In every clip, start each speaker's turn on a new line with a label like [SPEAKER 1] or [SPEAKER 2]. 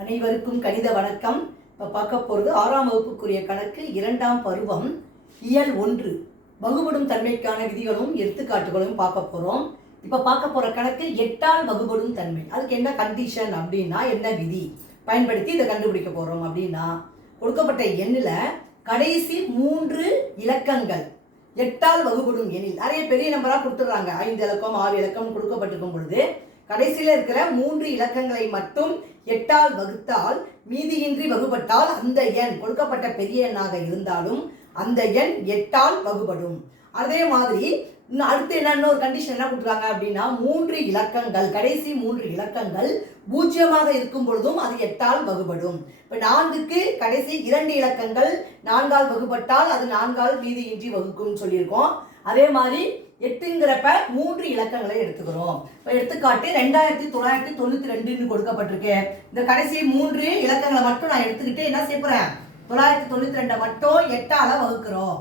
[SPEAKER 1] அனைவருக்கும் கணித வணக்கம். இப்போ பார்க்க போகிறது ஆறாம் வகுப்புக்குரிய கணக்கு இரண்டாம் பருவம் இயல் ஒன்று. வகுபடும் தன்மைக்கான விதிகளும் எடுத்துக்காட்டுகளும் பார்க்க போகிறோம் இப்போ பார்க்க போகிற கணக்கு எட்டால் வகுபடும் தன்மை. அதுக்கு என்ன கண்டிஷன் அப்படின்னா என்ன விதி? பயன்படுத்தி இதை கண்டுபிடிக்க போகிறோம் அப்படின்னா கொடுக்கப்பட்ட எண்ணில் கடைசி மூன்று இலக்கங்கள். எட்டால் வகுபடும் எண்ணில் நிறைய பெரிய நம்பராக கொடுத்துட்றாங்க. ஐந்து இலக்கம் ஆறு இலக்கம் கொடுக்கப்பட்டிருக்கும் பொழுது கடைசியில் இருக்கிற மூன்று இலக்கங்களை மட்டும் எட்டால் வகுத்தால் மீதியின்றி வகுப்பட்டால் அந்த எண் கொடுக்கப்பட்ட பெரிய எண்ணாக இருந்தாலும் அந்த எண் எட்டால் வகுபடும். அதே மாதிரி இன்னும் அடுத்து என்ன ஒரு கண்டிஷன் என்ன கொடுக்குறாங்க அப்படின்னா மூன்று இலக்கங்கள் கடைசி மூன்று இலக்கங்கள் பூஜ்ஜியமாக இருக்கும் பொழுதும் அது எட்டால் வகுபடும். இப்போ நான்குக்கு கடைசி இரண்டு இலக்கங்கள் நான்கால் வகுபட்டால் அது நான்கால் மீதியின்றி வகுக்கும்னு சொல்லியிருக்கோம். அதே மாதிரி எட்டுங்கிறப்ப மூன்று இலக்கங்களை எடுத்துக்கிறோம். இப்போ எடுத்துக்காட்டு ரெண்டாயிரத்தி தொள்ளாயிரத்தி தொண்ணூற்றி ரெண்டுன்னு கொடுக்கப்பட்டிருக்கு. இந்த கடைசி மூன்று இலக்கங்களை மட்டும் நான் எடுத்துக்கிட்டு என்ன செய்ய போகிறேன் தொள்ளாயிரத்தி தொண்ணூற்றி ரெண்டை மட்டும் எட்டால் வகுக்கிறோம்.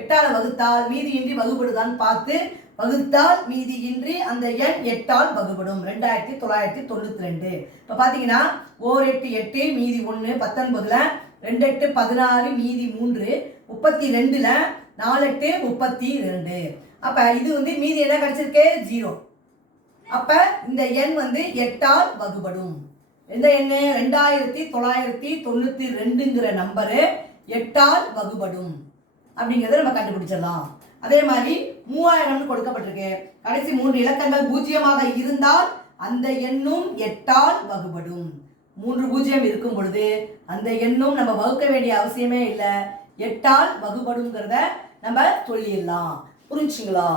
[SPEAKER 1] எட்டால வகுத்தால் மீதியின்றி வகுபடுதான்னு பார்த்து வகுத்தால் மீதியின்றி அந்த எண் எட்டால் வகுபடும். ரெண்டாயிரத்தி தொள்ளாயிரத்தி தொண்ணூற்றி ரெண்டு. இப்போ பார்த்தீங்கன்னா ஓர் எட்டு எட்டு மீதி ஒன்று பத்தொன்பதில் ரெண்டு எட்டு பதினாறு மீதி மூன்று முப்பத்தி ரெண்டில் நாலு எட்டு முப்பத்தி ரெண்டு. அப்போ இது வந்து மீதி என்ன கிடச்சிருக்கு? ஜீரோ. அப்போ இந்த எண் வந்து எட்டால் வகுபடும். எந்த எண்ணு? ரெண்டாயிரத்தி தொள்ளாயிரத்தி தொண்ணூற்றி ரெண்டுங்கிற நம்பரு எட்டால் வகுபடும். அப்படிங்கிறத நம்ம கண்டுபிடிச்சிடலாம். அதே மாதிரி மூவாயிரம்னு கொடுக்கப்பட்டிருக்கு. கடைசி மூன்று இலக்கங்கள் பூஜ்ஜியமாக இருந்தால் அந்த எண்ணும் எட்டால் வகுபடும். மூன்று பூஜ்ஜியம் இருக்கும் பொழுது அந்த எண்ணும் நம்ம வகுக்க வேண்டிய அவசியமே இல்லை. எட்டால் வகுபடுங்கிறத நம்ம சொல்லிடலாம். புரிஞ்சுங்களா?